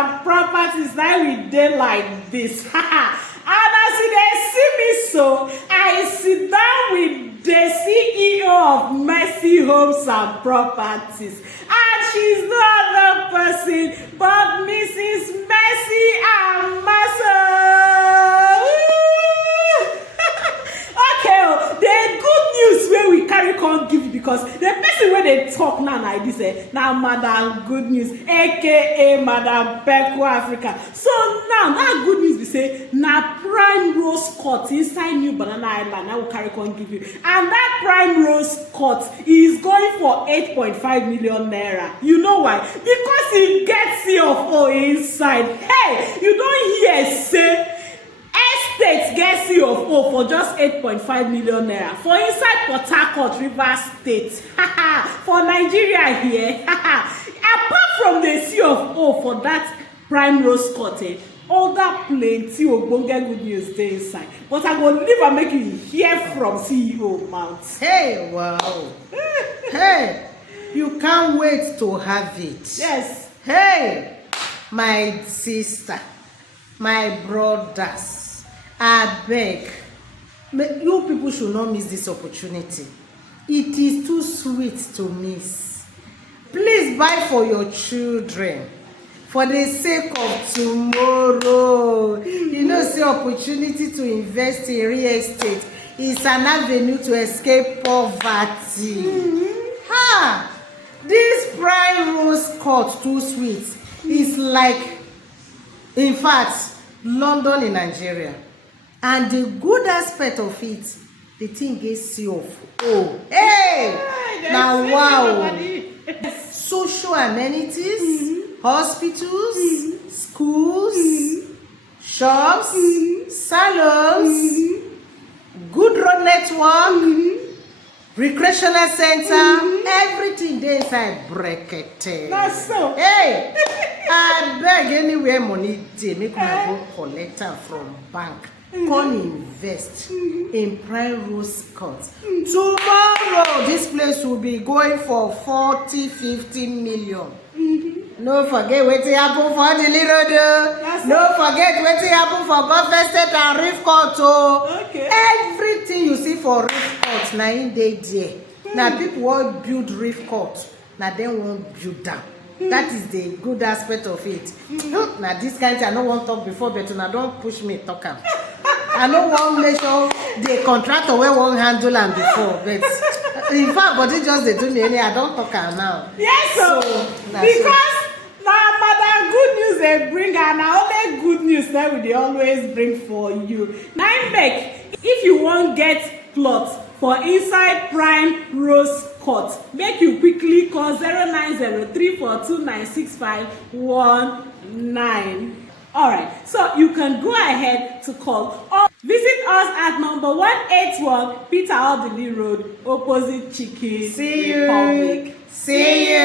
and properties now we dey like this. And as they see me so, I sit down with the CEO of Mercy Homes and Properties. And she's no other person but Mrs. Mercy and Maso. Okay, the good news wey we carry come give you, because the person wey dey talk now like this na Madam Good News, aka Madam Peku Africa. So now that good news be say na prime rose court inside new Banana HighLand na we carry come give you, and that prime rose court is going for 8.5 million naira. You know why? Because e get C of O inside. Hey, you don hear say estate get C of O for just 8.5 million naira for inside Port Harcourt, Rivers State. For Nigeria here. Apart from the C of O for that prime rose court, other plenty ogbonge good news dey inside. But I go leave and make you hear from CEO mouth. Hey, wow. Hey, you can't wait to have it. Yes. Hey, my sister, my brothers, I beg, you people should not miss this opportunity. It is too sweet to miss. Please buy for your children, for the sake of tomorrow. You know, say opportunity to invest in real estate is an avenue to escape poverty. Ha! This prime rose court too sweet. It's like, in fact, London in Nigeria. And the good aspect of it, the thing gets C of O. Hey! Now wow! Social amenities, hospitals, schools, shops, salons, good road network, recreational center, everything dey inside brekete. That's so. Hey! I beg anywhere money dey, make una go collect am from bank. Come invest in prime rose court. Tomorrow, this place will be going for 40-50 million. No forget wetin happen for the little road. No forget wetin happen for Government State and Reef Court. Okay. Everything you see for Reef Court, na in dey there. Na people wan build Reef Court, na dem wan build am. That is the good aspect of it. Na this kind thing I no wan talk before, but una don push me talk am. I no wan make sure the contractor wey wan handle am before, but in fact body just dey do me anyhow. I don talk am now. Yes, so because na Madam Good News dey bring, and na only good news that we dey always bring for you. Na im make, if you wan get plot for inside prime rose court, make you quickly call 090342965119. Alright, so you can go ahead to call or visit us at number 181 Peter Aldily Road, opposite Chicken See Republic. you. See you.